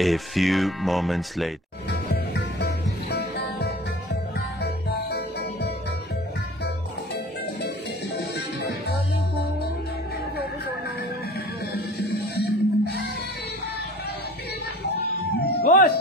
A few moments later. Bos!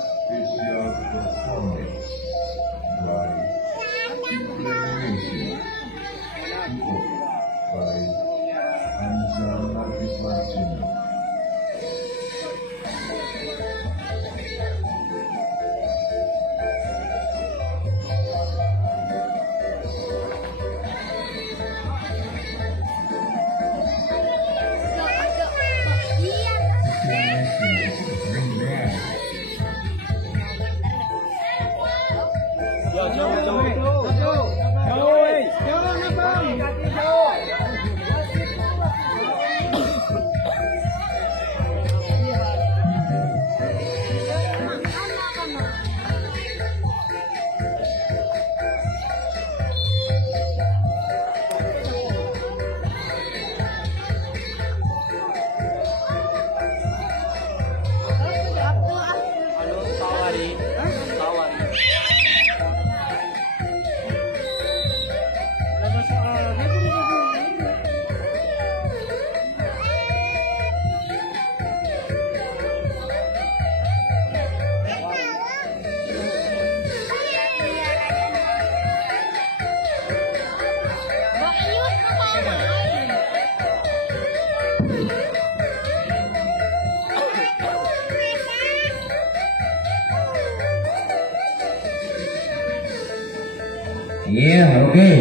Iya, oke.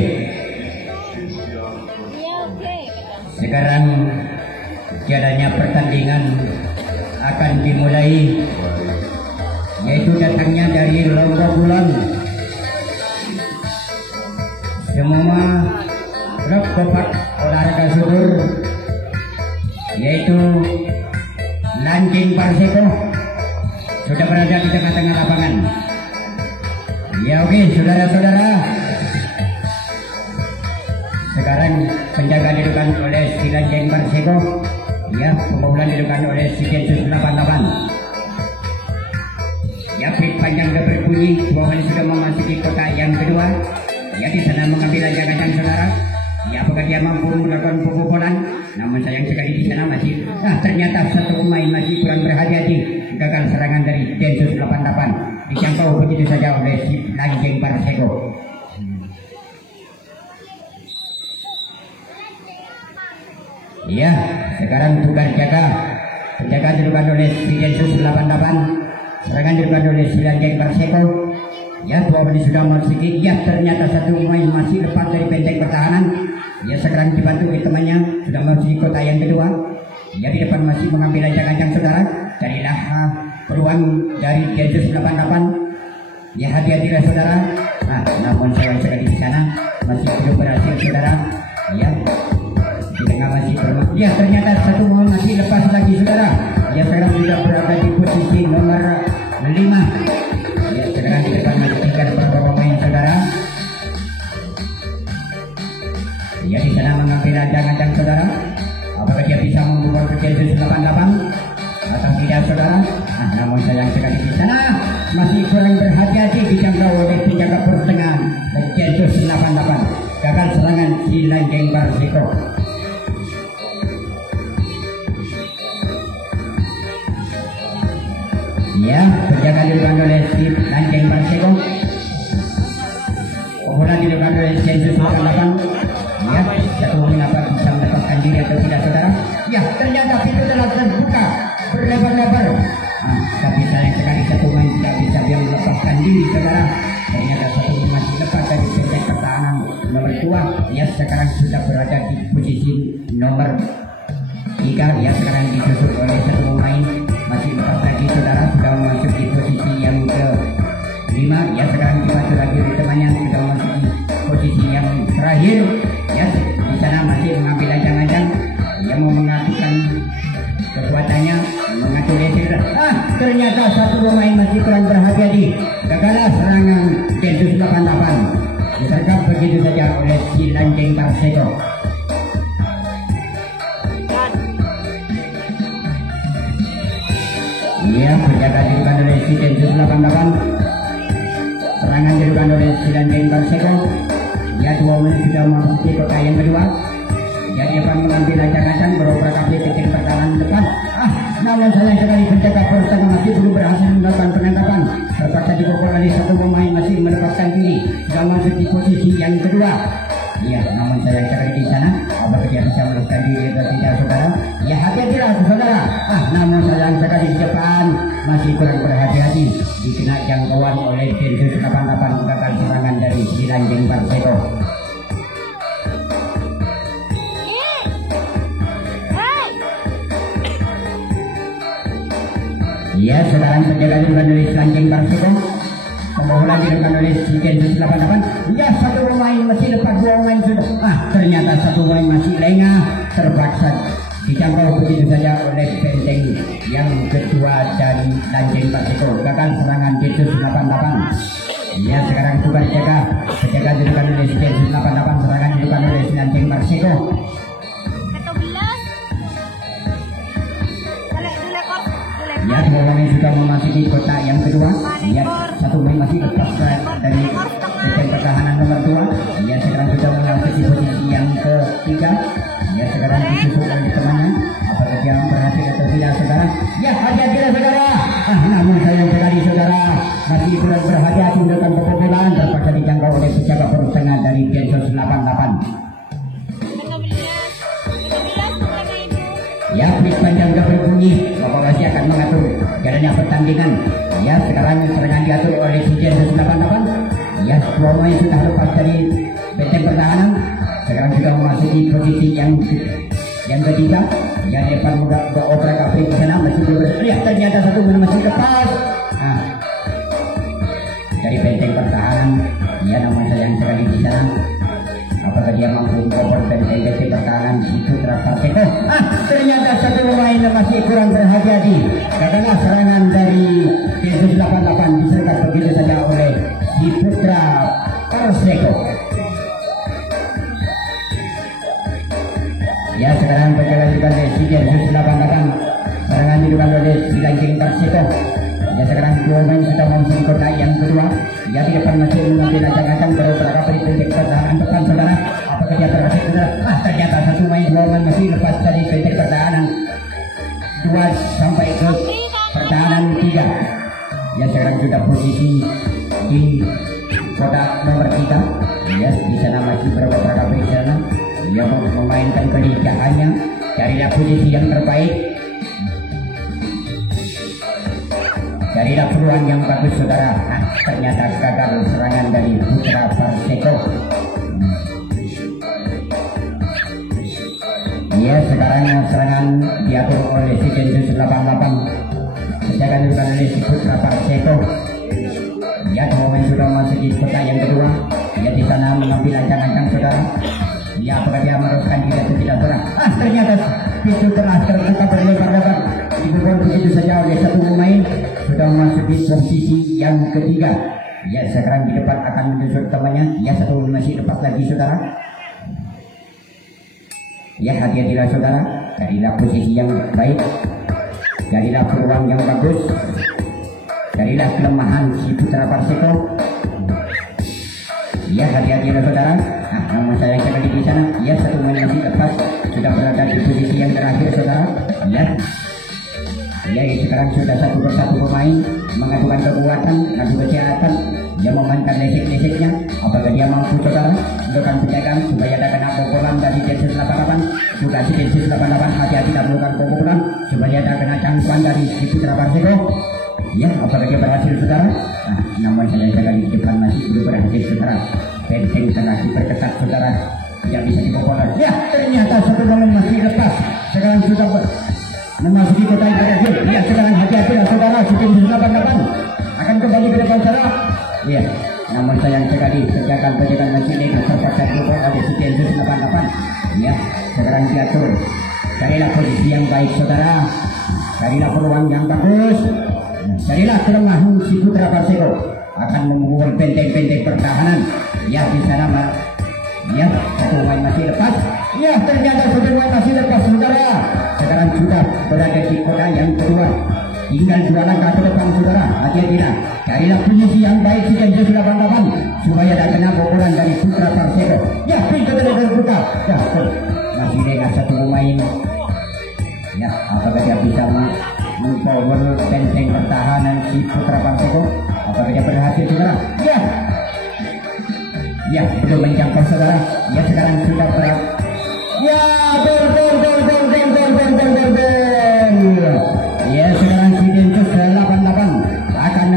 Sekarang jalannya pertandingan akan dimulai, yaitu datangnya dari Longgokulon. Semua klub Kopak olahraga sudur, yaitu Lanjing Perseko, sudah berada di tengah-tengah lapangan. Ya oke, saudara-saudara. Sekarang penjaga dilakukan oleh si Lanjing Perseko. Ya, pembobolan dilakukan oleh si Densus 88. Ya, pik panjang sudah berbunyi. Bola sudah memasuki kota yang kedua. Ya, di sana mengambil ajakan saudara. Ya, apakah dia mampu melakukan pembobolan? Namun sayang sekali di sana masih. Ternyata satu pemain masih kurang berhati-hati. Gagal serangan dari Densus 88. Dijangkau begitu saja oleh si Lanjing Perseko. Iya, sekarang tugas jaga. Penjagaan dilakukan oleh si Densus 88. Serangan dilakukan oleh si Lanjing Perseko. Ya, dua menit sudah memasuki. Ya, ternyata satu pemain masih lepas dari benteng pertahanan. Ya, sekarang dibantu oleh temannya. Sudah memasuki kota yang kedua. Ya, di depan masih mengambil ancang-ancang saudara. Carilah peluang dari Densus 88. Ya, hati-hatilah saudara. Namun sayang sekali di sana masih belum berhasil saudara. Ya, di tengah masih bermain. Ya, ternyata satu pemain masih lepas lagi saudara. Ya, sekarang sudah berada di posisi nomor 5. Ya, sekarang di depan masih tinggal beberapa pemain saudara. Ya, di sana mengambil ancang-ancang saudara. Apakah dia bisa membuka Densus 88 atau tidak saudara? Namun sayang sekali di sana masih kurang berhati-hati, dijangkau oleh penjaga pertengahan Densus 88. Gagal serangan si Lanjing Perseko. Ya, penjaga dilakukan oleh si Lanjing Perseko. Bola dilakukan oleh Densus 88. Ya, satu mengapa bisa mendapatkan diri atau tidak saudara? Ya, ternyata pintu telah terbuka berlebar-lebar. Tapi sayang sekali satu main tidak bisa dia melepaskan diri saudara. Ternyata satu masih lepas dari benteng pertahanan nomor 2. Ya, sekarang sudah berada di posisi nomor 3. Ya, sekarang ditusuk oleh satu pemain masih lepas lagi saudara. Sudah masuk di posisi yang ke-5. Ya, sekarang dibantu lagi oleh temannya. Sudah masuk di posisi yang terakhir. Ya, di sana masih mengambil ancang-ancang. Dia mau mengaktifkan kekuatannya, mengatur leher. Ternyata satu pemain masih kurang berhati-hati. Gagal serangan Densus 88. Disergap begitu saja oleh si Lanjing Perseko. Iya, berjaga dilakukan oleh si Densus 88. Serangan dilakukan oleh si Lanjeng Barseko. Ya, 2 menit sudah memasuki kotak yang kedua. Ya, dia akan mengambil acak-acak beroperasi kaki titik pertahanan depan. Namun sayang sekali penjaga pertahanan masih belum berhasil melakukan penangkapan. Terpaksa dibobol oleh satu pemain masih mendapatkan diri. Sudah masuk di posisi yang kedua. Ya, namun sayang sekali di sana. Apakah dia bisa melakukan diri atau tidak, saudara? Ya, hati-hatilah, saudara. Namun sayang sekali di depan masih kurang berhati-hati. Dikena jangkauan oleh Densus 88 gagal serangan dari si Lanjeng Barseko. Ya, sekarang penjaga dilakukan oleh Lanjeng Barseko. Pembobolan dilakukan oleh si Densus 88. Ya, satu pemain masih lepas, 2 pemain sudah. Ternyata satu pemain masih lengah, terpaksa dijangkau begitu saja oleh benteng yang kedua dari Lanjeng Barseko. Gagal serangan Densus 88. Ya, sekarang juga penjaga dilakukan oleh si Densus 88. Serangan dilakukan oleh si Lanjeng Barseko. Ya, 2 pemain sudah memasuki kotak yang kedua. Ya, satu pemain masih lepas dari benteng pertahanan nomor 2. Ya, sekarang sudah memasuki posisi yang ketiga. Ya, sekarang disusul oleh temannya. Apakah dia berhasil atau tidak, saudara? Ya, hati-hatilah, saudara. Namun sayang sekali, saudara, masih kurang berhati-hati melakukan pembobolan. Terpaksa dijangkau oleh penjaga pertahanan dari Densus 88. Ya, pelik panjang sudah berbunyi. Bapak Wasi akan mengatur jalannya pertandingan. Ya, sekarang serangan diatur oleh si Densus 88. Ya, 2 pemain sudah lepas dari benteng pertahanan. Sekarang sudah memasuki posisi yang ketiga. Ya, depan beroperasi kaki ke sana masih belum ya, ternyata satu masih lepas. Dari benteng pertahanan. Ya, namun sayang sekali di sana. Apakah dia mampu membobol benteng pertahanan si Putra Barseko? Ternyata satu pemain masih kurang berhati-hati. Karena serangan dari Densus 88 disergap begitu saja oleh si Putra Barseko. Ya, sekarang berjalan juga oleh si Densus 88. Serangan dilakukan oleh si Lanjeng Barseko. Ya, sekarang 2 pemain sudah memasuki kotak yang kedua. Ya, di depan masih mengambil acak-acak beroperasi kaki titik pertahanan depan, saudara. Apakah dia berhasil, saudara? Ternyata satu pemain masih lepas dari titik pertahanan 2 sampai ke pertahanan 3. Ya, sekarang sudah posisi di kotak nomor 3. Ya, di sana masih beroperasi kaki di sana. Dia memainkan kelihayannya. Carilah posisi yang terbaik. Carilah peluang yang bagus, saudara. Ternyata gagal serangan dari Putra Barseko. Ya, sekarang serangan diatur oleh si Densus 88. Sekarang dilakukan oleh si Putra Barseko. Ya, 2 pemain sudah masuk di kotak yang kedua. Ya, di sana mengambil ancang-ancang, saudara. Ya, apakah dia meneruskan diri atau tidak, saudara? Ternyata itu telah terbuka berlebar-lebar. Dibobol begitu saja oleh satu pemain. Sudah masuk di posisi yang ketiga. Ya, sekarang di depan akan menyusul temannya. Ya, satu masih lepas lagi, saudara. Ya, hati-hatilah, saudara. Carilah posisi yang baik. Carilah peluang yang bagus. Carilah kelemahan si Putra Barseko. Ya, hati-hatilah, saudara. Namun sayang sekali di sana. Ya, satu pemain masih lepas. Sudah berada di posisi yang terakhir, saudara. Ya. Ya, sekarang sudah satu persatu pemain mengadukan kekuatan, adu kesehatan. Dia memainkan lesik-lesiknya. Apakah dia mampu, saudara, melakukan penjagaan supaya ada kena pukulan dari Densus 88? Juga si Densus 88 hati-hati tidak melakukan pukulan supaya ada kena cangkuan dari si Putra Barseko. Ya, apakah dia berhasil, saudara? Namun saya sekali di depan masih belum berhasil, saudara. Benteng tengah diperketat, saudara. Tidak bisa dipukulan. Ya, ternyata satu pemain masih lepas. Sekarang sudah memasuki kota yang terakhir. Ya, sekarang hati-hatilah, saudara. Si Densus 88 akan kembali ke depan, saudara. Ya, namun sayang sekali penjagaan masih nekat terpaksa dibobol oleh si Densus 88. Ya, sekarang diatur. Carilah posisi yang baik, saudara. Carilah peluang yang bagus. Carilah kelemahan si Putra Barseko. Akan memukul benteng-benteng pertahanan. Ya, di sana ya, satu pemain masih lepas. Ya ternyata semua masih lepas saudara. Sekarang sudah berada di kota yang kedua. Tinggal 2 langkah ke depan saudara. Hati-hati lah. Carilah posisi yang baik si Kenzo sudah bantapan supaya tak kena pukulan dari Putra Perseko. Ya pintu terbuka. Ya masih dengan satu pemain. Ya apakah dia bisa mempower benteng pertahanan si Putra Perseko? Apakah dia berhasil saudara? Ya belum menjangkau saudara. Ya sekarang sudah berat. Ya gol. Ya sekarang si Densus 88 akan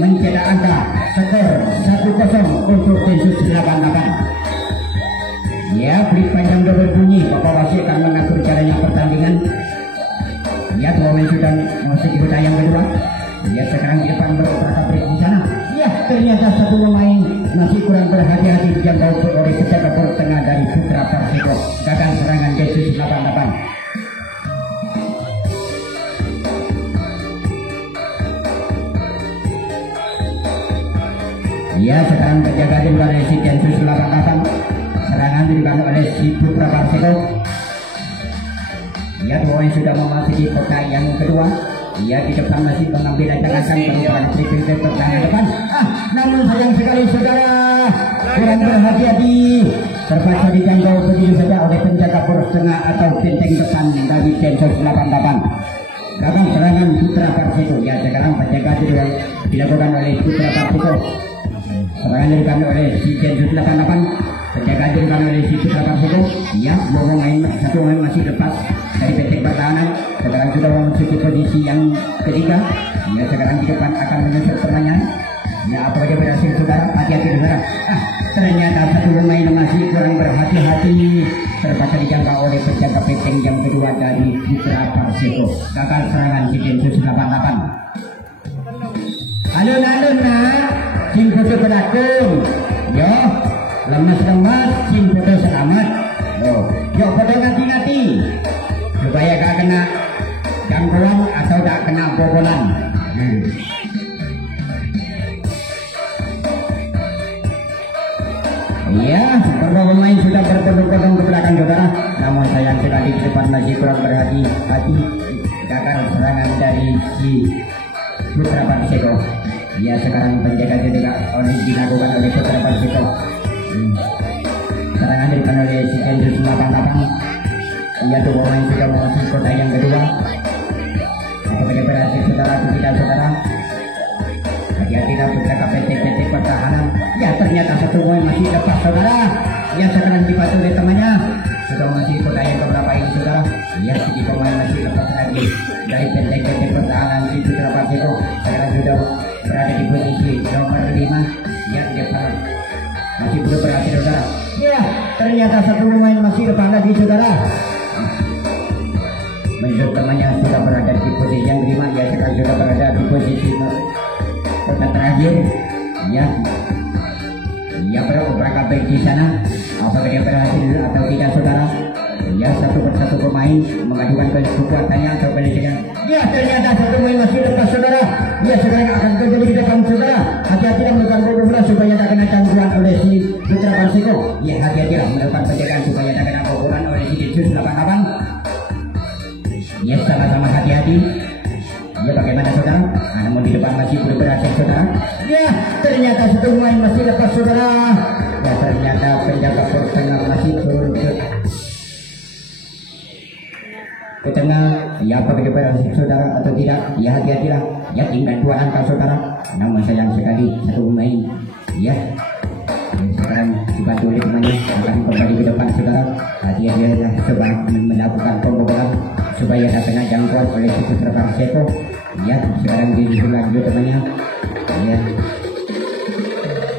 mencetak angka skor 1-0 untuk Densus 88. Ya pelik panjang double bunyi. Bapak wasit akan mengatur caranya pertandingan. Ya pemain sudah masuk di kota yang kedua. Ya sekarang di depan beberapa break di sana. Ya ternyata satu pemain masih kurang berhati-hati dijangkau oleh penjaga tengah dari Putra Perseko. Gagal serangan Densus 88. Ya sekarang terjaga oleh si Densus 88. Serangan diberikan oleh si Putra Perseko. Ya pemain sudah memasuki kota yang kedua. Ya di depan masih mengambil ajakan perubahan triple pertahanan depan. Namun sayang sekali saudara kurang berhati-hati. Terpaksa dijangkau begitu saja oleh penjaga poros tengah atau benteng depan dari Densus 88. Gagal serangan Putra Perseko. Ya sekarang penjaga juga dilakukan oleh Putra Perseko. Serangan dilakukan oleh si Densus 88. Penjaga dilakukan oleh si Putra Perseko. Ya satu pemain masih lepas dari benteng pertahanan. Sekarang sudah memasuki posisi yang ketiga. Ya sekarang di depan akan menyusul temannya. Ya apakah dia berhasil saudara? Hati-hati saudara. Ternyata satu pemain masih kurang berhati-hati. Terpaksa dijangkau oleh penjaga benteng yang kedua dari Putra Perseko. Gagal serangan si Densus 88. Alun-alun nak, sing foto pedakung. Yo, lemas-lemas, sing foto selamat. Yo foto ngati-ngati supaya gak kena jangkauan atau tak kena bobolan. Ya, beberapa pemain sudah berpondong-pondong ke belakang saudara. Namun sayang sekali di depan masih kurang berhati-hati. Gagal serangan dari si Putra Perseko. Ya sekarang penjaga juga dilakukan oleh Putra Perseko. Serangan diberikan oleh si Densus 88. Ya dua pemain sudah memasuki kota yang kedua. Apakah dia berhasil saudara atau tidak saudara? Hati-hati lah penjaga benteng pertahanan. Ya ternyata satu pemain masih lepas saudara. Ya sekarang dibantu oleh temannya. Sudah masih kota yang keberapa ini saudara? Ya si pemain masih lepas lagi dari benteng pertahanan si Putra Perseko. Sekarang sudah berada di posisi nomor 5. Ya di depan masih belum berhasil saudara. Ya ternyata satu pemain masih lepas lagi saudara. Menurut temannya sudah berada di posisi yang 5. Ya sekarang sudah berada di posisi kota terakhir. Ya berapa baik di sana. Apakah dia berhasil atau tidak saudara? Ya satu persatu pemain mengajukan kekuatannya atau balikan. Ya ternyata satu pemain masih lepas saudara. Ya sekarang akan terjadi di depan saudara. Hati-hati lah melakukan bobolan supaya tak kena gangguan oleh si Putra Perseko. Ya hati-hati lah melakukan penjagaan supaya tak kena bobolan oleh si Densus 88. Ya sama-sama hati-hati. Ya bagaimana saudara? Namun di depan masih belum berhasil saudara. Ya ternyata satu pemain masih lepas saudara. Ya ternyata penjaga poros tengah masih turun ke tengah. Ya apakah dia berhasil saudara atau tidak? Ya hati-hatilah. Ya tinggal 2 angka saudara. Namun sayang sekali satu pemain. Ya sekarang dibantu oleh temannya akan kembali ke depan saudara. Hati-hatilah coba melakukan pembobolan supaya tak kena jangkauan oleh si Putra Perseko. Ya sekarang disusul lagi temannya. Ya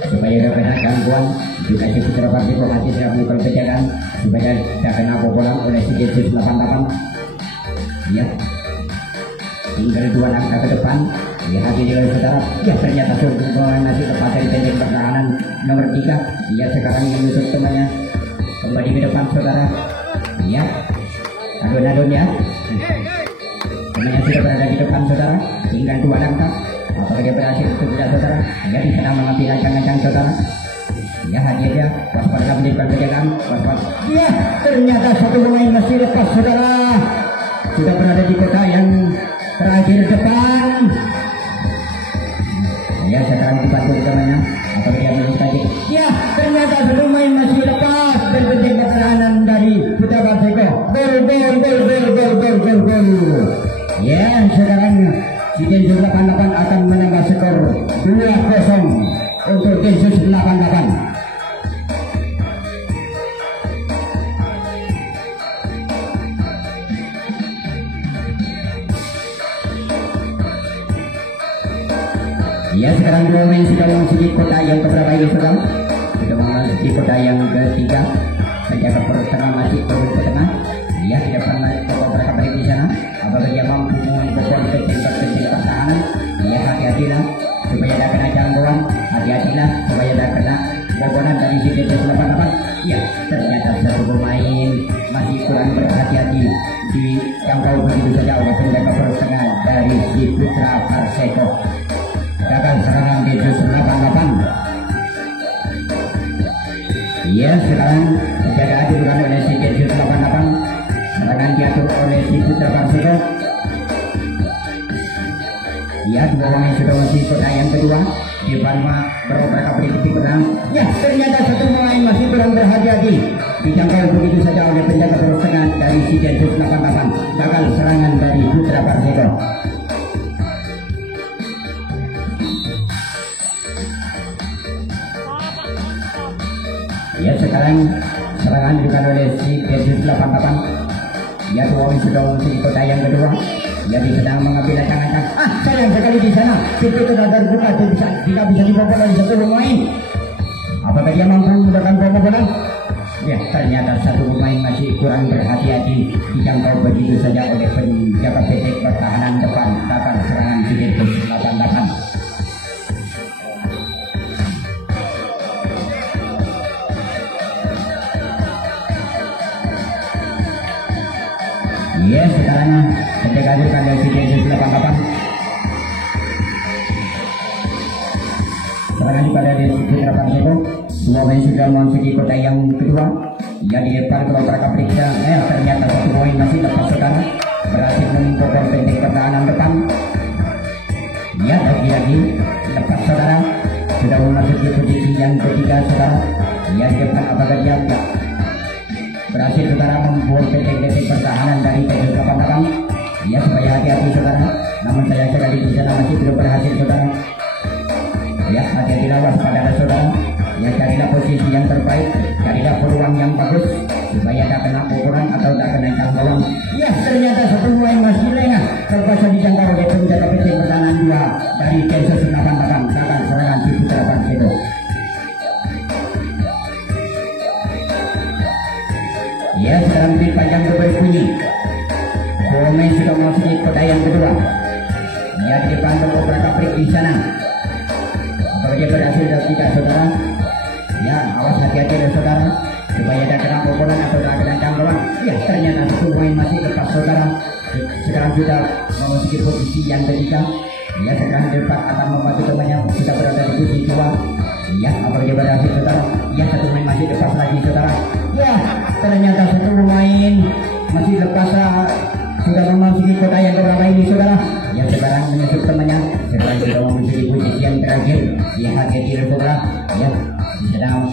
supaya tak kena gangguan juga si Putra Perseko masih tidak melakukan penjagaan supaya tak kena bobolan oleh si Densus 88. Ya tinggal 2 langkah ke depan. Ya hati-hati saudara. Ya ternyata sudah masih lepas dari benteng pertahanan nomor 3. Ya sekarang menyusul temannya kembali ke depan saudara. Ya adun-adun ya. Temannya sudah berada di depan saudara. Tinggal 2 langkah. Apakah dia berhasil atau tidak saudara? Ya di sana mengambil ancang-ancang saudara. Ya hadiahnya waspada menjadi penjagaan waspada. Ya ternyata satu pemain masih lepas saudara. Sudah berada di kota yang terakhir depan. Ya sekarang dibantu temannya atau dia menangkap. Ya ternyata satu pemain masih lepas berbentuk pertahanan dari Putra Perseko. Gol. Ya sekarang si Densus 88 akan menambah skor 2-0 untuk Densus 88. Ya sekarang dua pemain sudah memasuki kota yang keberapa ini saudara? Sudah memasuki kota yang ketiga. Penjaga pertengah masih turun ke tengah. Ya di depan tokoh mereka baik di sana. Apabila dia mampu membobol ke tingkat pertahanan, ya hati-hatilah supaya tidak kena jangkauan. Hati-hatilah supaya tidak kena bobolan dari sisi 88. Ya ternyata satu pemain masih kurang berhati-hati dijangkau begitu saja oleh penjaga pertengah dari si Putra Perseko. Gagal serangan Densus 88. Ya sekarang penjagaan dilakukan oleh si Densus 88. Serangan diatur oleh si Putra Perseko. Ya dua pemain sudah masih kota yang kedua. Di Palma beroperasi berikut menang. Ya ternyata satu pemain masih kurang berhati-hati dijangkau begitu saja oleh penjaga pertahanan dari si Densus 88. Gagal serangan dari Putra Perseko. Ya sekarang serangan dilakukan oleh si Densus 88. Ya dua orang sudah memasuki kota yang kedua. Ya sedang mengambil ancang-ancang. Sayang sekali di sana pintu sudah terbuka, tidak bisa dibobol oleh satu pemain. Apakah dia mampu menggunakan pembobolan? Ya ternyata satu pemain masih kurang berhati-hati dijangkau begitu saja oleh penjaga PT pertahanan depan. Datang serangan si Densus 88. Ya sekarang ketika hadirkan dari si Densus 88. Serangan pada Densus Putra Perseko. Dua pemain sudah memasuki kota yang kedua. Ya di depan kalau mereka periksa, ternyata satu pemain masih lepas saudara, berhasil membobol penting pertahanan depan. Ya lagi-lagi lepas saudara, sudah memasuki posisi yang ketiga saudara. Ya di depan apakah dia berhasil saudara membuat penting pertahanan dari Densus 88. Ya supaya hati-hati saudara. Namun saya sekali di sana masih belum berhasil saudara. Ya hati-hatilah waspada saudara. Ya carilah posisi yang terbaik, carilah peluang yang bagus supaya tak kena pukulan atau tak kena jangkauan. Ya ternyata satu pemain masih lengah terpaksa dijangkau oleh penjaga penting pertahanan 2 dari Densus 88. Gagal serangan di Putra Perseko. Ya sekarang di panjang berbunyi. Pemain sudah memasuki kota yang kedua. Ya di depan beberapa prik di sana. Apakah dia berhasil atau tidak saudara? Ya awas hati-hati saudara supaya tidak kena pukulan atau tidak kena jangkauan. Ya ternyata satu pemain masih lepas saudara. Sekarang sudah memasuki posisi yang ketiga. Ya sekarang di depan akan membantu temannya sudah berada di posisi 2. Ya apakah dia berhasil saudara? Ya satu pemain masih lepas lagi saudara. Ya ternyata satu pemain masih lepas sudah memasuki kota yang berapa ini saudara. Ya sekarang menyusul temannya. Sekarang sudah memasuki posisi yang terakhir. Ya hati-hati saudara. Ya sedang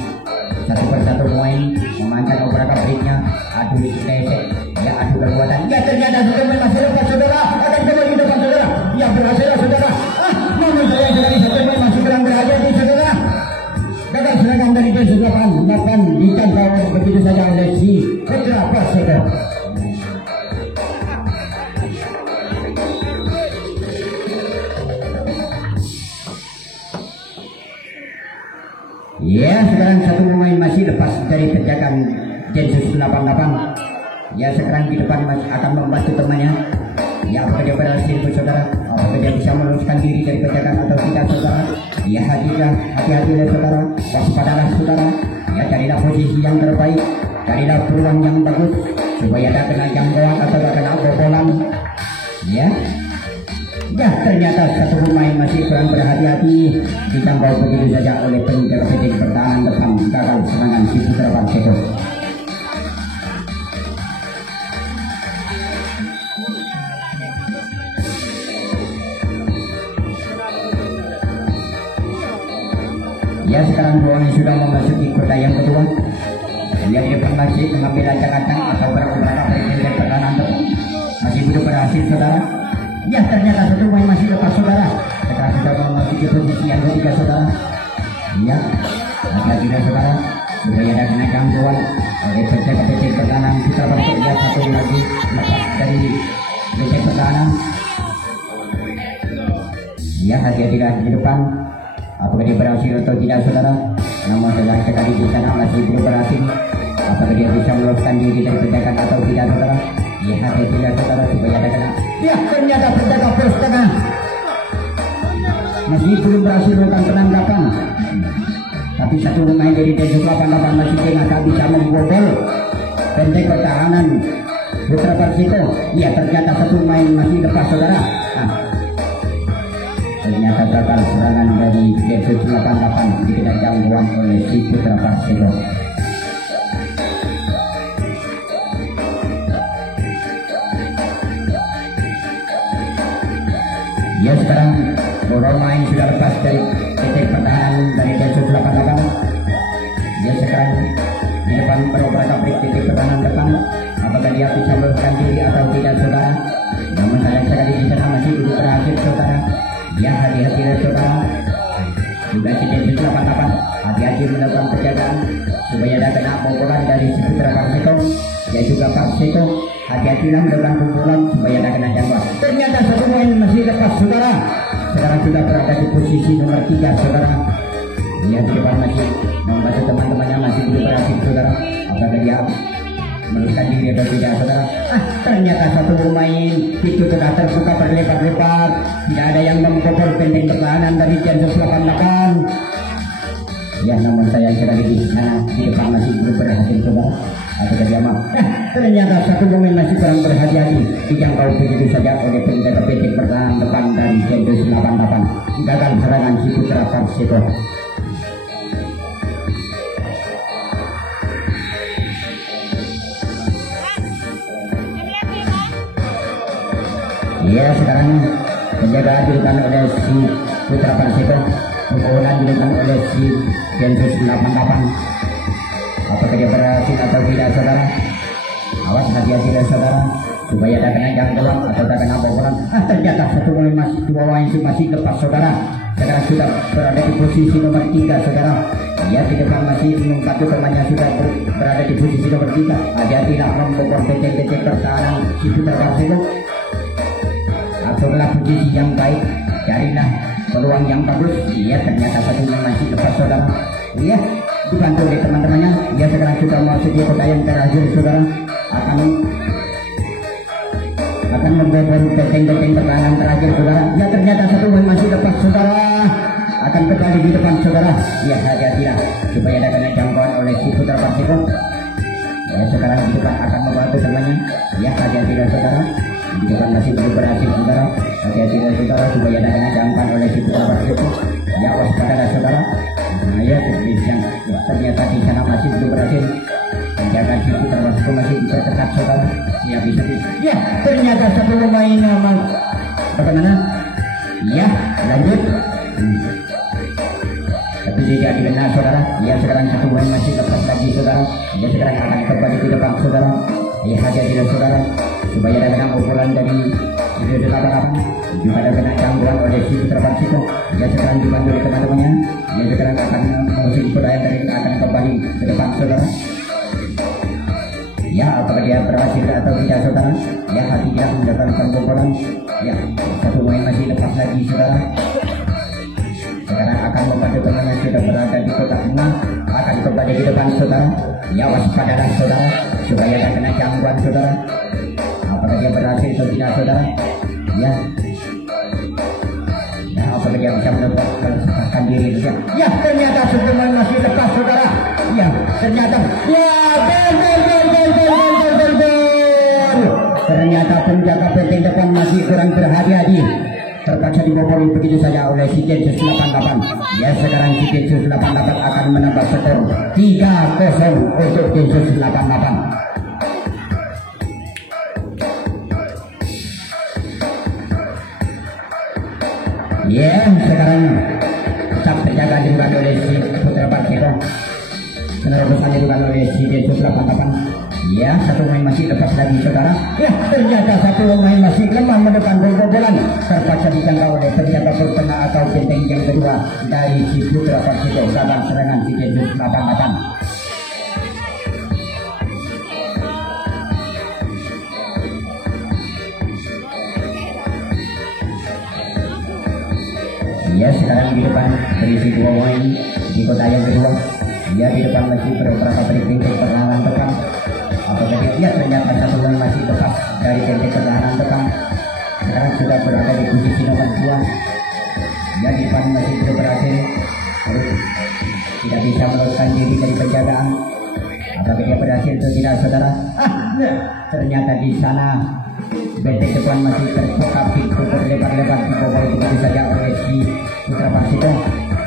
satu persatu pemain memainkan operasi breaknya. Adu tesek. Ya adu kekuatan. Ya ternyata satu pemain masih lepas saudara. Akan kembali di depan saudara. Ya berhasil saudara. Namun saya sekali satu pemain masih kurang berhati-hati saudara. Gagal serangan dari Densus 88 dijangkau begitu saja oleh si Putra Perseko. Ya sekarang satu pemain masih lepas dari penjagaan Densus 88. Ya sekarang di depan masih akan membantu temannya. Ya apakah dia berhasil saudara? Apakah dia bisa meloloskan diri dari penjagaan atau tidak saudara? Ya hati-hatilah saudara, waspadalah saudara. Ya carilah posisi yang terbaik, carilah peluang yang bagus supaya tak kena jangkauan atau tak kena bobolan. Ya Ya, ternyata satu pemain masih kurang berhati-hati, ditambah begitu saja oleh penjaga PT pertahanan depan, gagal serangan si Putra Persiko. Ya, sekarang bola sudah memasuki kota yang kedua. Yang di depan masih mengambil acak-acak atau berobat dari pertahanan depan. Masih belum berhasil, saudara. Ya, ternyata satu pemain masih lepas, saudara. Sekarang sudah memasuki posisi yang ketiga, saudara. Ya, hati-hati saudara. Sudah ada kena gangguan oleh penjaga PT pertahanan Putra Persiko. Ya, satu lagi lepas dari PT pertahanan. Ya, hati-hati di depan. Apakah dia berhasil atau tidak, saudara? Namun sayang sekali di sana masih belum berhasil. Apakah dia bisa meloloskan diri dari penjagaan atau tidak, saudara? Ya, hati-hati saudara, supaya ada kena. Ya, ternyata penjaga pos tengah masih belum berhasil melakukan penangkapan. Tapi satu pemain dari Densus 88 masih tidak bisa membobol benteng pertahanan Putra Persiko. Ya, ternyata satu pemain masih lepas, saudara. Ternyata gagal serangan dari Densus 88 dikena gangguan oleh si Putra Persiko. Ya, sekarang bola main sudah lepas dari titik pertahanan dari Densus 88. Ya, sekarang di depan berobat kaprik titik pertahanan depan. Apakah dia bisa meloloskan diri atau tidak, saudara? Namun sayang sekali di sana masih belum berhasil, saudara. Ya, hati-hati saudara. Juga si Densus 88 hati-hati melakukan penjagaan supaya ada kena pukulan dari si Putra Persiko. Ya, juga Persiko hati-hatilah melakukan pukulan supaya ada kena jangkauan. Ternyata satu pemain masih lepas, saudara. Sekarang sudah berada di posisi nomor 3, saudara. Ya, di depan masih membantu teman-temannya masih belum berhasil, saudara. Apakah dia meloloskan diri atau tidak, saudara? Ternyata satu pemain itu sudah terbuka berlebar-lebar. Tidak ada yang membobol benteng pertahanan dari Densus 88. Ya, namun saya sekali di sana di depan masih belum berhasil, saudara. Apakah dia mau? Ternyata satu pemain masih kurang berhati-hati, dijangkau begitu saja oleh penjaga PT pertahanan depan dari Densus 88. Gagal serangan si Putra Persiko. Ya, sekarang penjagaan dilakukan oleh si Putra Persiko, pukulan dilakukan oleh si Densus 88. Apakah dia berhasil atau tidak, saudara? Awas, hati-hati saudara, supaya ada kena gangguan atau ada kena pukulan. Ternyata satu pemain masih dua pemain itu masih lepas, saudara. Sekarang sudah berada di posisi nomor 3, saudara. Ya, di depan masih satu temannya sudah berada di posisi nomor 3. Hati-hatilah membobol benteng-benteng pertahanan si Putra Persiko. Aturlah posisi yang baik, carilah peluang yang bagus. Iya, ternyata satu yang masih lepas, saudara. Iya, dibantu oleh teman-temannya. Iya, sekarang sudah masuk di kota yang terakhir, saudara. Akan membobol benteng-benteng pertahanan terakhir, saudara. Ya, ternyata satu yang masih lepas, saudara. Akan kembali di depan, saudara. Iya, hati-hatilah supaya ada kena jangkauan oleh si Putra Persiko. Ya, sekarang di depan akan membantu temannya. Ya, hati-hatilah saudara. Di depan masih belum berhasil, saudara. Hati-hatilah saudara supaya ada kena jangkauan oleh si Putra Persiko. Ya, waspadalah saudara. Nah, ya, ternyata di sana masih belum berhasil. Penjagaan si Putra Persiko masih diperketat, saudara. Ya, bisa. Ya, ternyata satu pemain memang bagaimana? Ya, lanjut. Tapi tidak dikenal, saudara. Ya, sekarang satu pemain masih lepas lagi, saudara. Ya, sekarang akan kembali di depan, saudara. Ya, hati-hati saudara, supaya ada kena pukulan dari Densus 88. Juga ada kena gangguan oleh si Putra Persiko. Ya, sekarang dibantu oleh teman-temannya. Ya, sekarang akan mengusir budaya dari akan kembali ke depan, saudara. Ya, apakah dia berhasil atau tidak, saudara? Ya, hati-hati mendapatkan pukulan. Ya, satu pemain masih lepas lagi, saudara. Sekarang akan membantu temannya sudah berada di kotak tengah, akan kembali di depan, saudara. Ya, waspadalah saudara, supaya tak kena gangguan, saudara. Apakah dia berhasil atau tidak, saudara? Ya, ya, apakah dia bisa melepaskan diri, saudara? Ya, ternyata setelah masih lepas, saudara. Ya, ternyata, ya, gol. Ternyata penjaga benteng depan masih kurang berhati-hati. terpaksa dibobol begitu saja oleh si Densus 88. Ya, sekarang si Densus 88 akan menambah skor 3-0 untuk Densus 88. Ya, sekarang tetap terjaga juga oleh si Putra Persiko. Penerobosan dilakukan oleh si Densus 88. Ya, satu pemain masih lepas lagi saudara. Ya, ternyata satu pemain masih lemah mendepan bobolan. Terpaksa dijangkau oleh penjaga pertengah atau benteng yang kedua dari si Putra Persiko dalam serangan si Densus 88. Ya, sekarang di depan berisi dua pemain di kota yang kedua. Ya, di depan masih beberapa benteng pertahanan depan. Apakah dia ternyata satu pemain masih lepas dari benteng pertahanan depan. Sekarang sudah berada di posisi nomor 2. Ya, di depan masih belum berhasil. Tidak bisa meloloskan diri dari penjagaan. Apakah dia berhasil atau tidak saudara? Ternyata di sana benteng depan masih terbuka pintu berlebar-lebar dibobol begitu saja oleh si Putra Persiko.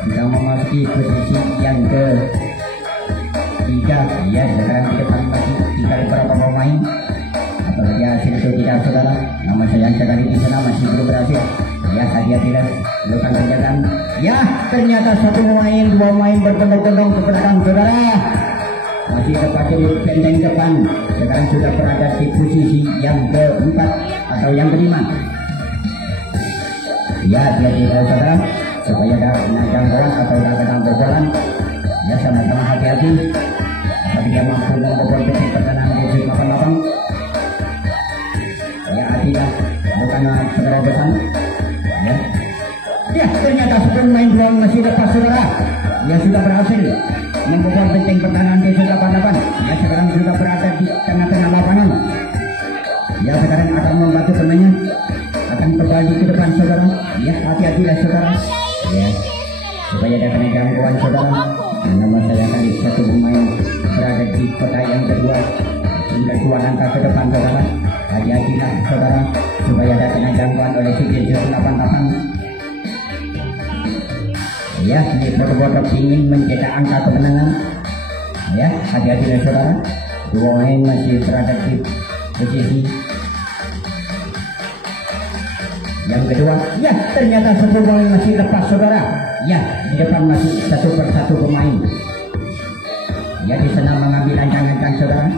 Sudah memasuki posisi yang ke-3. Ya, sekarang di depan masih tinggal beberapa pemain. Apalagi hasil itu tidak saudara. Nama sayang sekali di sana masih belum berhasil. Ya, hadiah tidak lakukan penjagaan. Ya, ternyata satu pemain, dua pemain berbondong-bondong ke belakang saudara. Masih tepat di benteng depan. Sekarang sudah berada di posisi yang ke-4 atau yang ke-5. Ya, dia tidak saudara supaya ada jangkauan atau ada bobolan. Ya, sama-sama hati-hati. Apabila dia mampu membobol benteng pertahanan Densus 88. Ya, tidak bukan penerobosan. Ya. Ya, ternyata sebelum main dua masih lepas saudara. Yang sudah berhasil membobol benteng pertahanan Densus 88. Ya, sekarang sudah berada di tengah-tengah lapangan. Ya, sekarang akan membantu temannya akan kembali ke depan saudara. Ya, hati-hatilah saudara. Ya, supaya ada kena gangguan saudara. Nama saya kali satu pemain berada di kota yang kedua. Sudah 2 langkah ke depan saudara. Hati-hatilah saudara supaya ada kena gangguan oleh si Densus 88. Ya, ini bodoh-bodoh ingin mencetak angka kemenangan. Ya, hati-hatilah saudara. Dua pemain masih berada di posisi yang kedua. Ya, ternyata satu pemain masih lepas saudara. Ya, di depan masih satu persatu pemain. Ya, di sana mengambil ancang-ancang saudara.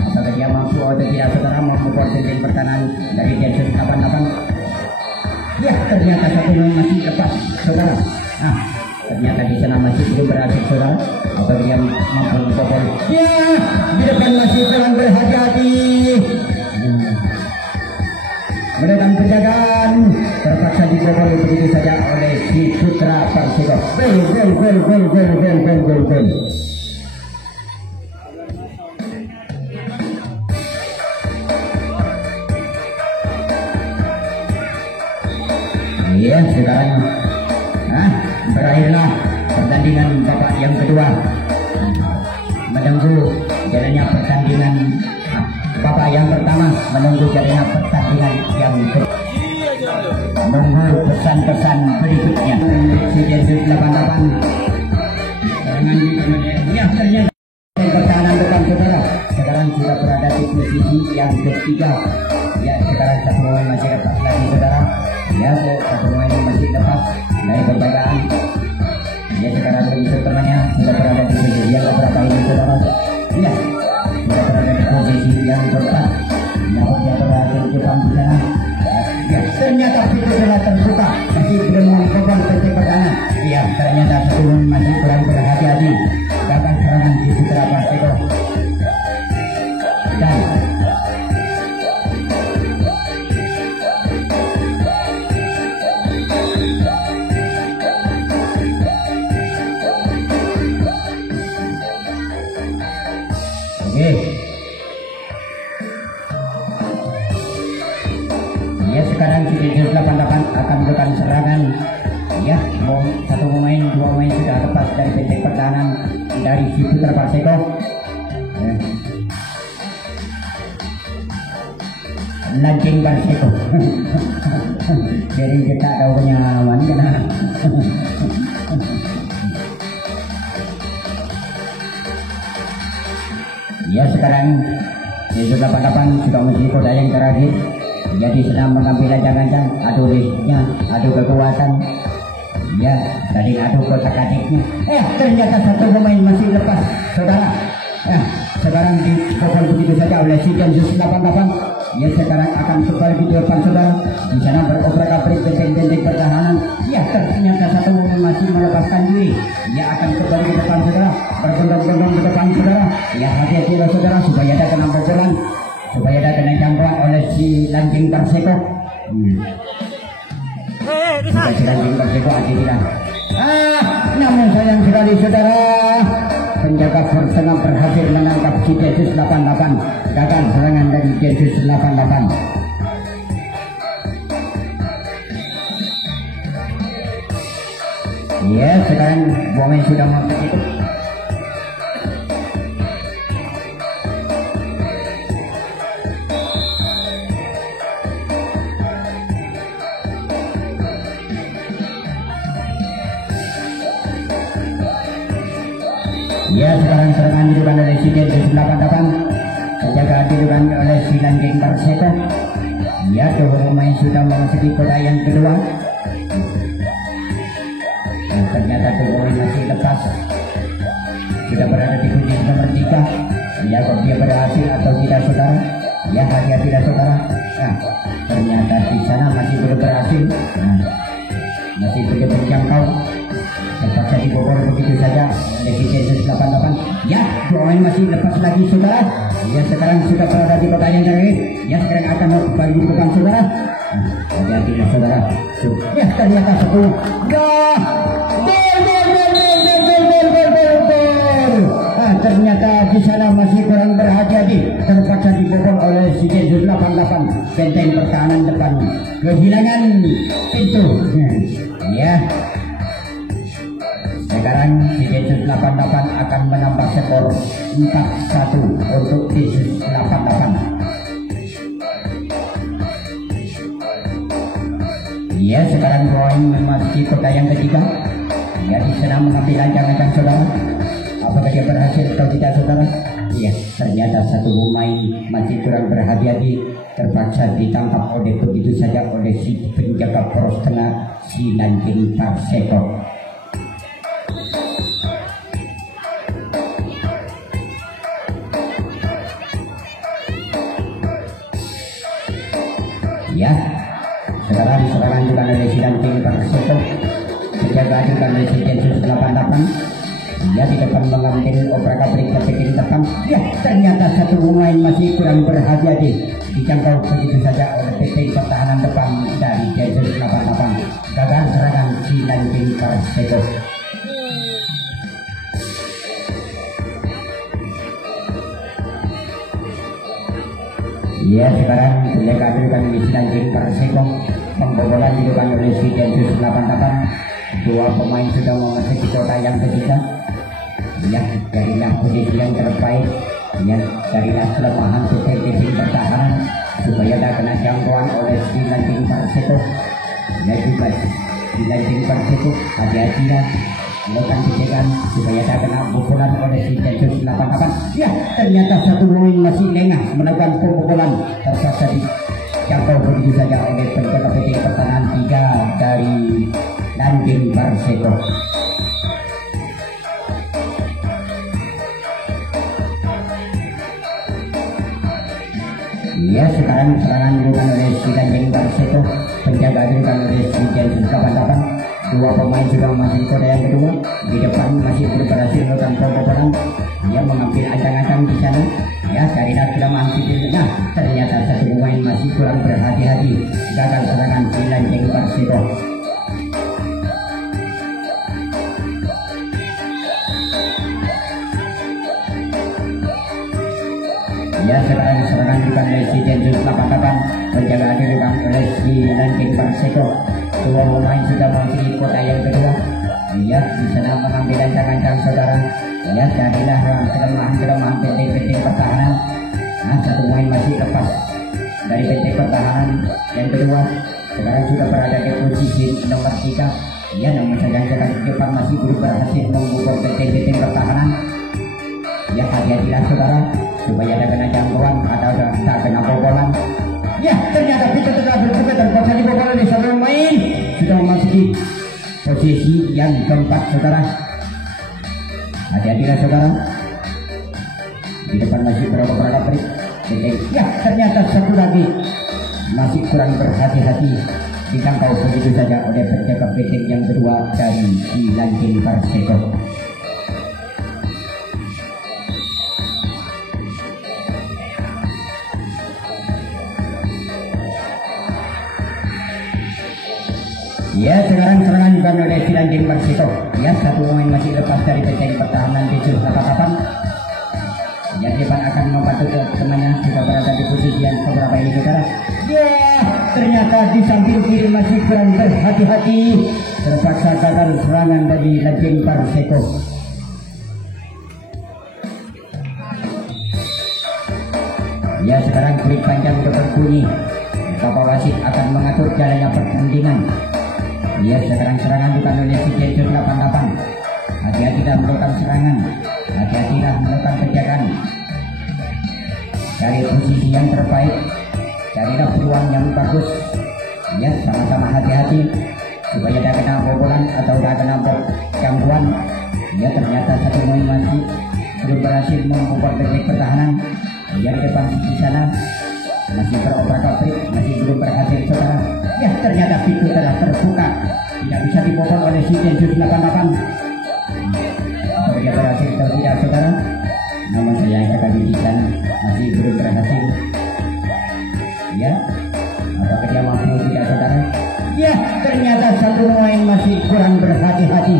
Apakah dia mampu atau tidak saudara memukul benteng pertahanan dari Densus 88. Ya, ternyata satu pemain masih lepas saudara. Ternyata di sana masih belum berhasil saudara. Apakah dia mampu memukul? Ya, di depan masih kurang berhati-hati. Menekan penjagaan, terpaksa dibobol begitu saja oleh si Putra Persiko. Gol. Iya, sekarang berakhirlah pertandingan babak yang kedua. Menunggu jalannya pertandingan babak yang pertama, menunggu jalannya pertandingan yang kedua. Menunggu pesan-pesan berikutnya. Si Densus 88 ya, ternyata pertahanan depan saudara sekarang sudah berada di posisi yang ketiga. Ya, sekarang satu pemain masih lepas lagi saudara. Ya, satu pemain masih lepas dari penjagaan. Ya, sekarang begitu temannya sudah berada di posisi yang beberapa ini saudara. Ya, sudah berada di posisi yang keempat. Namun dia berada di depan di sana. Ya, ternyata pintu telah terbuka. Masih belum membobol benteng pertahanan. Ya, ternyata satu pemain masih kurang berhati-hati. Bahkan serangan di Putra Persiko. Dan ya, sekarang si Densus 88 akan melakukan serangan. Ya, satu pemain, dua pemain sudah lepas dari benteng pertahanan dari si Putra Persiko. Ya. Lancing Persiko. Jadi kita tahu pengalaman kena. Ya sekarang di 88 sudah mesti kota yang terakhir. Jadi sedang mengambil ancang-ancang, adu risknya, adu kekuatan. Ya, tadi adu kotak-katiknya. Ternyata satu pemain masih lepas, saudara. Sekarang dipukul begitu saja oleh si Densus 88. Ya sekarang akan kembali di depan saudara. Di sana beroprak-abrik benteng-benteng pertahanan. Ya ternyata satu pemain masih melepaskan diri. Ya akan kembali ke depan saudara. Berbondong-bondong ke depan saudara. Ya hati-hati saudara supaya ada kena pukulan, supaya ada kena jangkauan oleh si Lanjing Perseko. Si Lanjing Perseko hati-hati. Namun sayang sekali saudara, penjaga Persema berhasil menangkap si Densus 88. Gagal serangan dari Densus 88. Ya sekarang pemain sudah mampu itu. Ya sekarang serangan dilakukan oleh si Densus 88. Penjaga dilakukan oleh si Lanjing Perseko. Ya dua pemain sudah memasuki kota yang kedua. Dan ternyata dua pemain masih lepas. Sudah berada di kunci nomor 3. Ya kok dia berhasil atau tidak saudara? Ya hati-hati saudara. Ternyata di sana masih belum berhasil. Masih belum menjangkau. Terpaksa dibobol begitu saja oleh Densus 88. Ya, dua pemain masih lepas lagi saudara. Ya sekarang sudah berada di kota yang terakhir. Ya sekarang akan kembali ke depan saudara. Hati-hati saudara. Ya ternyata satu. Ternyata di sana masih kurang berhati-hati. Terpaksa dibobol oleh si Densus 88. Benteng pertahanan depan kehilangan pintu. Ya. Sekarang si Densus 88 akan menambah skor 4-1 untuk Densus 88. Ya sekarang Roy memasuki kota yang ketiga. Ya di sana mengambil ancang-ancang saudara. Apakah dia berhasil atau tidak saudara? Ya ternyata satu pemain masih kurang berhati-hati. Terpaksa ditangkap oleh begitu saja oleh si penjaga poros tengah si Lanjing Perseko. Ya, sekarang serangan juga oleh si Lanjing Perseko. Penjaga dilakukan oleh si Densus 88. Ya di depan mengambil obrak-abrik ke kiri depan. Ya ternyata satu pemain masih kurang berhati-hati. Dijangkau begitu saja oleh PT pertahanan depan dari Densus 88. Gagal serangan si Lanjing Perseko. Ya sekarang penjaga dilakukan oleh si Lanjing Perseko. Pembobolan dilakukan oleh si Densus 88. Dua pemain sudah memasuki kota yang ketiga. Ya carilah posisi yang terbaik. Ya carilah kelemahan tim pertahanan supaya tak kena jangkauan oleh si Lanjing Perseko. Ya juga si Lanjing Perseko hati-hatilah melakukan pencegahan supaya tak kena pukulan oleh si Densus 88. Ya ternyata satu pemain masih lengah melakukan pukulan. Terpaksa dijangkau begitu saja oleh penjaga PT pertahanan 3 dari Lanjing Perseko. Ya sekarang serangan dilakukan oleh si Lanjing Perseko. Penjaga dilakukan oleh si Densus 88. Dua pemain sudah memasuki kota yang kedua. Di depan masih belum berhasil melakukan pemobolan. Dia mengambil ancang-ancang di sana. Ya carilah kelemahan sipil. Nah ternyata satu pemain masih kurang berhati-hati. Gagal serangan si Lanjing Perseko. Ya sekarang serangan dilakukan oleh si Densus 88. Penjaga dilakukan oleh si Lanjing Perseko. Dua pemain sudah memasuki kota yang kedua. Ya di sana mengambil ancang-ancang saudara. Ya carilah kelemahan penting pertahanan. Nah satu pemain masih lepas dari penting pertahanan yang kedua. sekarang sudah berada di posisi nomor 3. Ya, namun saja di depan masih belum berhasil membuka benteng pertahanan. Ya, hati-hatilah saudara supaya ada kena jangkauan atau tak kena bobolan. Ya, ternyata kita telah bertukar terpaksa dibobolan di seorang main. Sudah memasuki posisi yang keempat saudara. Hati-hatilah saudara. Di depan masih berapa trik. Ya, ternyata satu lagi masih kurang berhati-hati, dijangkau begitu saja oleh penjaga benteng yang kedua dari Lanjing Perseko. Ya, sekarang serangan juga oleh Lanjing Perseko. Ya, satu pemain masih lepas dari benteng pertahanan di Sulawesi. Yang depan akan membantu ke temannya, sudah berada di posisi yang beberapa ini saudara. Ya, ternyata di samping kiri masih kurang berhati-hati, terpaksa gagal serangan dari Lanjing Perseko. Ya, sekarang klik panjang untuk berbunyi. Bapak wasit akan mengatur jalannya pertandingan. Ya, sekarang serangan bukan oleh si Densus 88. Hati-hati dalam melakukan serangan, hati-hati dalam melakukan penjagaan. Cari posisi yang terbaik, carilah peluang yang bagus. Ya, sama-sama hati-hati supaya tidak kena bobolan atau tidak kena gangguan. Ya, ternyata satu pemain masih belum berhasil membuka benteng pertahanan. Ya, di depan di sana masih beroprak-oprik, masih belum berhasil saudara. Ya, ternyata pintu telah terbuka, tidak bisa dibobol oleh si Densus 88. Apakah dia berhasil atau tidak saudara? Namun saya yang kami di sana masih belum berhasil. Ya, apakah dia mampu tidak saudara? Ya, ternyata satu pemain masih kurang berhati-hati,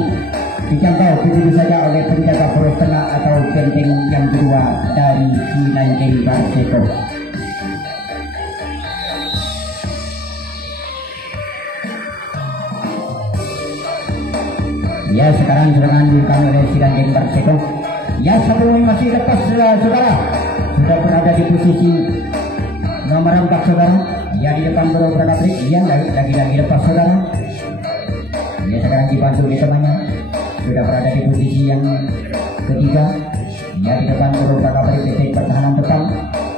dijangkau begitu saja oleh penjaga poros tengah atau benteng yang kedua dari Lanjing Perseko. Ya, sekarang serangan dilakukan oleh Lanjing Perseko. Ya, satu masih lepas saudara, sudah berada di posisi nomor 4 saudara. Ya, di depan beberapa trik. Ya, lagi lepas saudara. Ya, sekarang dibantu oleh temannya, sudah berada di posisi yang ketiga. Ya, di depan beberapa trik pertahanan depan.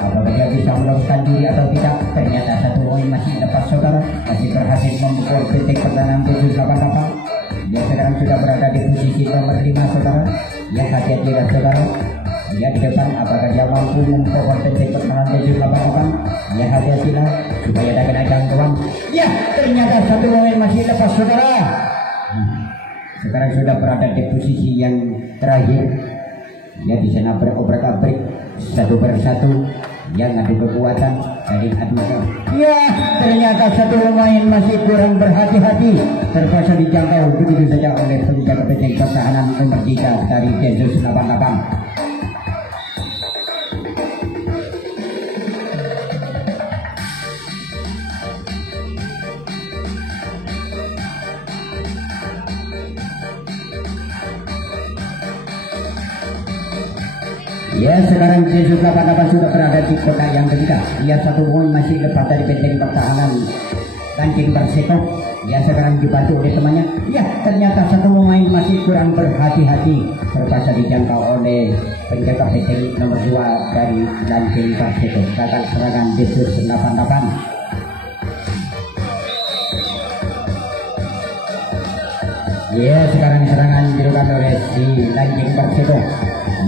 Apakah dia bisa meloloskan diri atau tidak? Ternyata satu poin masih lepas saudara, masih berhasil memukul benteng pertahanan 788. Ya, sekarang sudah berada di posisi nomor 5 saudara. Ya, hati-hatilah saudara. Ya, di depan apakah dia mampu memukul benteng pertahanan 788? Ya, hati-hatilah supaya ada kena gangguan. Ya, ternyata satu pemain masih lepas saudara. Sekarang sudah berada di posisi yang terakhir. Ya, di sana beroprak-abrik satu persatu yang adu kekuatan dari adu. Ya, ternyata satu pemain masih kurang berhati-hati, terpaksa dijangkau begitu saja oleh penjaga benteng pertahanan nomor 3 dari Densus 88. Ya, sekarang Densus 88 sudah berada di kotak yang ketiga. Ya, satu poin masih lepas dari benteng pertahanan Lanjing Perseko. Ya, sekarang dibantu oleh temannya. Ya, ternyata satu pemain masih kurang berhati-hati, terpaksa dijangkau oleh penjaga benteng nomor 2 dari Lanjing Perseko. Gagal serangan Densus 88. Ya, sekarang serangan dilakukan oleh si Lanjing Perseko.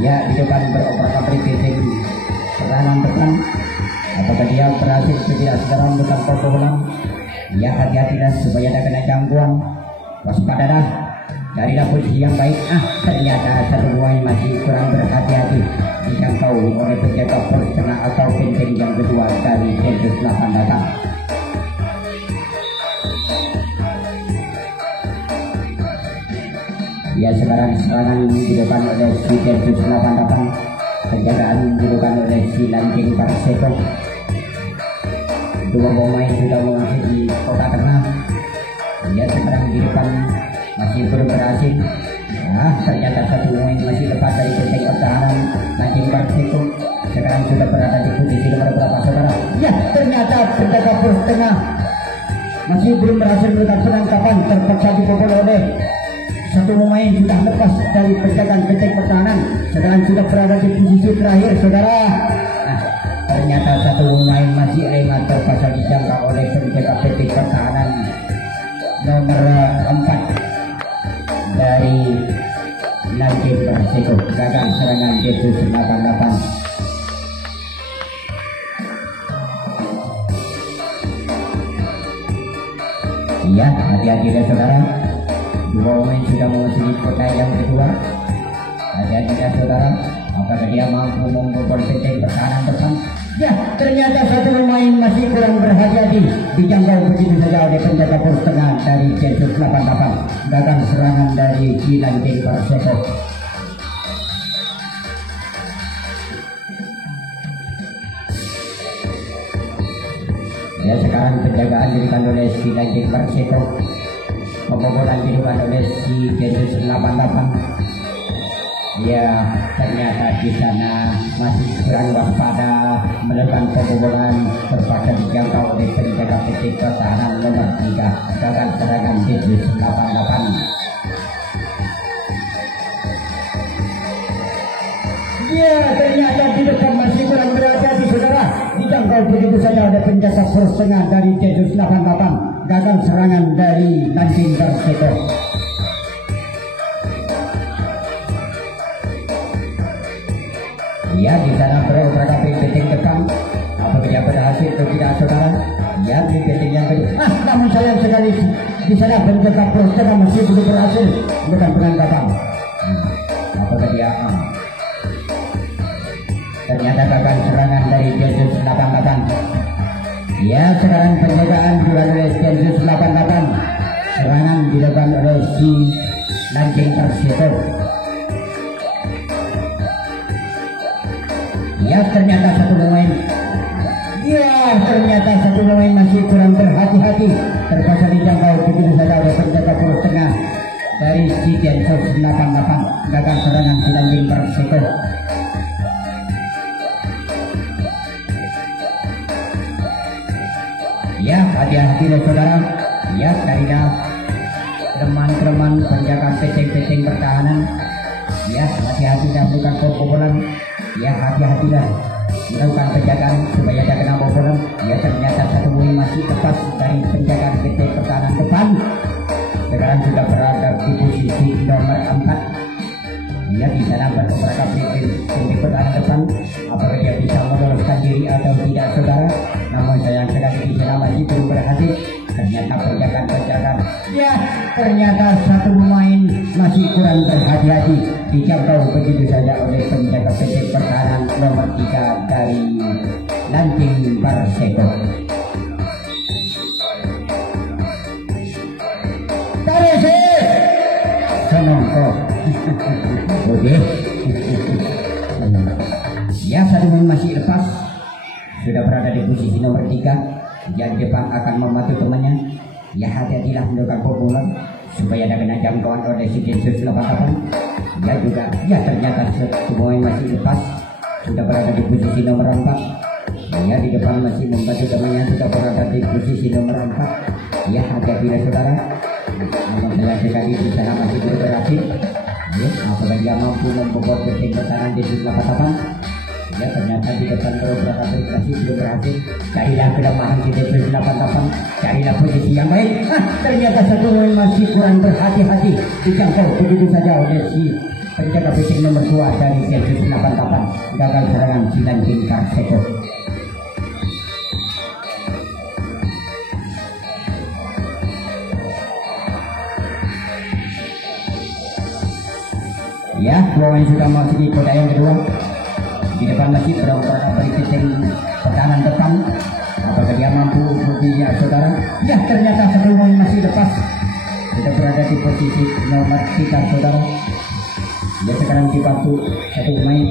Ya, di depan beroprak-abrik benteng serangan depan. Apakah dia berhasil tidak saudara menekan bobolan? Ya, hati-hatilah supaya tidak kena gangguan. Waspadalah, carilah posisi yang baik. Ternyata satu pemain masih kurang berhati-hati, dijangkau oleh penjaga poros tengah atau benteng yang kedua dari Densus 88. Ya, sekarang serangan di depan oleh si Densus 88, penjagaan dilakukan oleh si Lanjing Perseko. Dua pemain sudah memasuki kotak tengah. Ya, sekarang di depan masih belum berhasil. Ternyata satu pemain masih lepas dari benteng pertahanan Lanjing Perseko. Sekarang sudah berada di posisi nomor berapa saudara? Ya, ternyata penjaga poros tengah masih belum berhasil melakukan penangkapan, terpaksa dibobol oleh satu pemain sudah lepas dari penjagaan petik pertahanan, sedang sudah berada di posisi terakhir saudara. Ternyata satu pemain masih lengah, terpaksa dijangka oleh penjaga petik pertahanan nomor 4 dari Nanjing Perseko. Gagal serangan Densus 88. Iya, hati-hati ya saudara. Dua pemain sudah memasuki kota yang kedua. Hati-hati ya saudara. Apakah dia mampu membobol petik pertahanan depan? Ya, ternyata satu pemain masih kurang berhati-hati, dijangkau begitu saja oleh penjaga pos tengah dari Densus 88. Gagal serangan dari Nanjing Perseko. Ya, sekarang penjagaan dilakukan oleh Nanjing Perseko. Pembobolan dilakukan oleh Densus 88. Ya, ternyata di sana masih kurang waspada, melakukan pembobolan, terpaksa dijangkau oleh penjaga petik pertahanan nomor 3. Gagal serangan Densus 88. Ya, ternyata di depan masih kurang berhati-hati saudara, dijangkau begitu saja oleh penjaga pos tengah dari Densus 88. Gagal serangan dari Nanjing Perseko. Ya, di sana beroperasi peting depan. Apakah dia berhasil atau tidak saudara? Ya, di peting yang kedua. Namun sayang sekali di sana penjaga pos tengah masih belum berhasil bukan penangkapan. Apakah dia ternyata gagal serangan dari Densus 88. Ya, sekarang penjagaan dilakukan oleh Densus 88. Serangan dilakukan oleh Nanjing Perseko. Ya, ternyata satu pemain. Ya, ternyata satu pemain masih kurang berhati-hati, terpaksa dijangkau begitu saja oleh penjaga pos tengah dari Densus 88. Gagal serangan Nanjing Perseko. Ya, hati-hati saudara. Ya, karena teman-teman penjaga peting-peting pertahanan. Ya, hati-hati dan bukan pembobolan. Ya, hati-hatilah melakukan penjagaan supaya tidak kena bobolan. Ya, ternyata satu pemain masih lepas dari penjagaan peting pertahanan depan. Sekarang sudah berada di posisi nomor 4. Ya, di sana beroperasi peting pertahanan depan. Apakah dia bisa meloloskan diri atau tidak saudara? Namun sayang sekali di sana masih belum berhasil. Ternyata penjagaan. Ya, ternyata satu pemain masih kurang berhati-hati, dijangkau begitu saja oleh penjaga petik pertahanan nomor 3 dari Nanjing Perseko. Tarese Sonongko. Oke. Ya, satu pemain masih lepas, sudah berada di posisi nomor 3. Yang depan akan membantu temannya. Ya, hati-hatilah melakukan pembobolan supaya ada kena jangkauan oleh Densus 88. Ya juga, ya ternyata semua masih lepas, sudah berada di posisi nomor 4. Ya, di depan masih membantu temannya, sudah berada di posisi nomor 4. Ya, hati-hatilah saudara. Namun sayang sekali di sana masih belum berhasil. Ya, apabila dia mampu membobol peting pertahanan Densus 88. Ya, ternyata di depan beroperasi belum berhasil. Carilah kelemahan di Densus 88, carilah posisi yang baik. Ternyata satu pemain masih kurang berhati-hati, dijangkau begitu saja oleh penjaga peting nomor 2 dari Densus 88. Gagal serangan Nanjing Perseko. Ya, dua pemain sudah masuk di kota yang kedua. Di depan masih beroperasi peting pertahanan depan. Apakah dia mampu mengujinya saudara? Ya, ternyata satu pemain masih lepas, sudah berada di posisi nomor 3 saudara. Ya, sekarang dibantu satu pemain.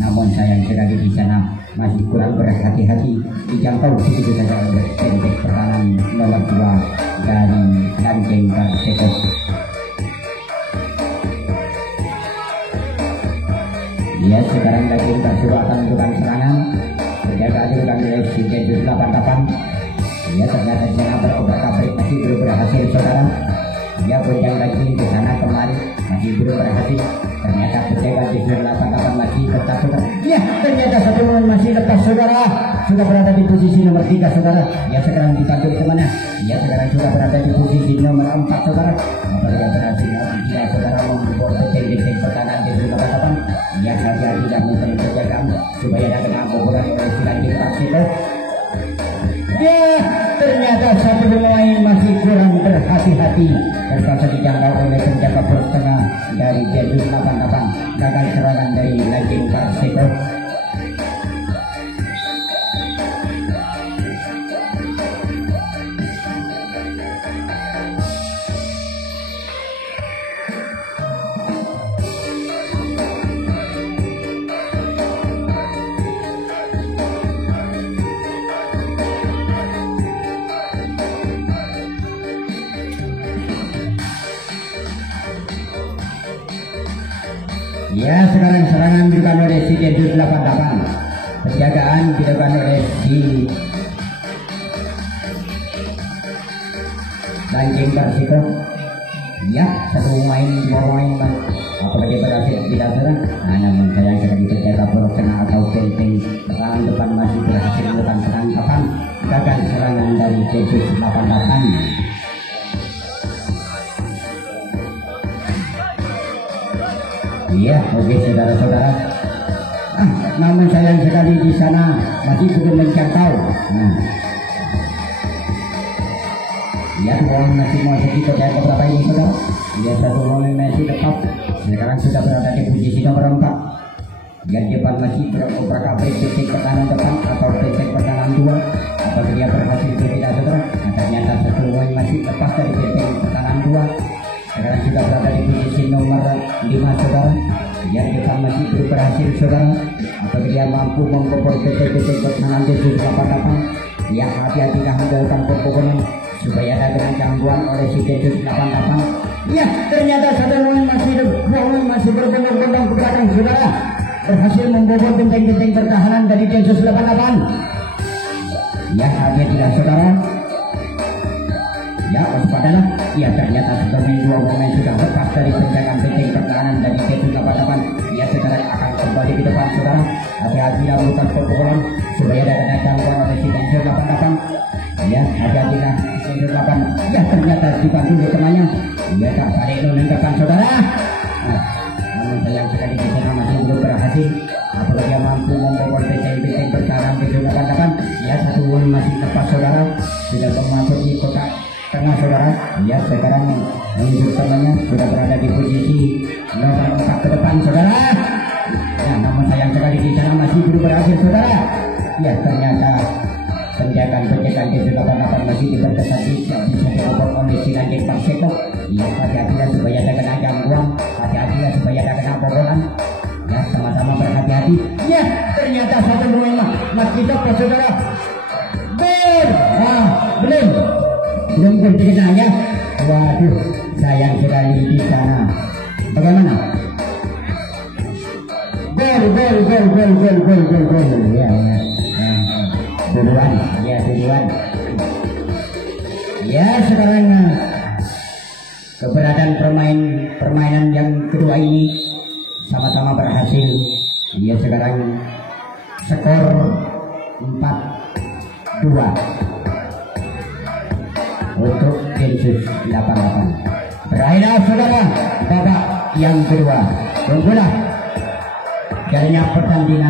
Namun sayang sekali di sana masih kurang berhati-hati, dijangkau begitu saja oleh peting pertahanan nomor 2 dari Nanjing Perseko. Ya, sekarang lagi Perseko akan melakukan serangan. Penjaga dilakukan oleh Densus 88. Ya ternyata jangan berobat-abrik masih belum berhasil saudara. Dia goncang lagi ke sana kemari masih belum berhasil. Ternyata penjaga di 88 masih tetap saudara. Ya ternyata satu momen masih lepas saudara. Sudah berada di posisi nomor 3 saudara. Ya sekarang dibantu temannya. Ya sekarang sudah berada di posisi nomor 4 saudara. Apabila berhasil tidak saudara membuat penceng pertahanan di 88. Ya saja tidak memberi penjagaan supaya ada kena bobolan oleh silang di Persiko. Ya ternyata satu pemain masih kurang berhati-hati, terpaksa dijangkau oleh penjaga poros tengah dari Densus 88. Gagal serangan dari Lightning Persiko. Ya sekarang serangan dilakukan oleh si Densus 88. Penjagaan dilakukan oleh si Lightning Persiko. Ya satu pemain apalagi berhasil tidak serang. Nah namun saya sekali penjaga poros tengah atau benteng pertahanan depan masih berhasil melakukan penangkapan. Gagal serangan dari Densus 88. Iya, oke saudara-saudara. Namun sayang sekali di sana masih belum menjangkau. Ya, uang masih mau sedikit ke beberapa ini saudara. Ya, satu momen masih tetap. Sekarang sudah berada di posisi nomor 4. Yang depan masih beroperasi titik pertahanan depan atau titik pertahanan 2. Apabila dia berhasil tidak saudara. Ternyata satu momen masih lepas dari titik pertahanan 2. Sekarang sudah berada di posisi nomor 5 saudara. Yang depan masih belum berhasil saudara. Apabila dia mampu membobol titik-titik pertahanan Densus 88. Ya hati-hatilah melakukan pembobolan supaya ada dengan gangguan oleh si Densus 88. Ya ternyata satu momen masih berbondong-bondong ke belakang saudara. Berhasil membobol benteng-benteng pertahanan dari Densus 88. Ya hati-hatilah saudara. Ya waspadalah. Ya ternyata dua pemain sudah lepas dari penjagaan benteng pertahanan dari Densus 88. Ya sekarang akan kembali ke depan saudara. Hati-hatilah melakukan pembobolan supaya ada gangguan oleh si Densus 88. Ya hati-hatilah Densus 88. Ya ternyata dibantu oleh temannya. Ya tak balik menanggapan saudara. Namun sayang sekali di sana masih belum berhasil. Apabila dia mampu membobol benteng-benteng pertahanan Densus 88. Ya satu gol masih lepas saudara. Sudah memasuki kotak tengah saudara. Ya sekarang menunjuk temannya sudah berada di posisi nomor 4 ke depan saudara. Ya namun sayang sekali di sana masih belum berhasil saudara. Ya ternyata penjagaan Densus 88 masih diperketat bisa diobor oleh si Lightning Persiko. Ya hati-hatilah supaya ada kena gangguan, hati-hatilah supaya ada kena bobolan. Ya sama-sama berhati-hati. Ya ternyata satu pemain masih dapat saudara. Gol. Belum berkenanya. Waduh, sayang sekali di sana. Bagaimana? Gol. Ya, duluan. Ya, sekarang keberadaan permainan yang kedua ini sama-sama berhasil. Ya, sekarang skor 4-2 untuk Densus 88. Berakhirlah saudara babak yang kedua. Tunggulah jalannya pertandingan.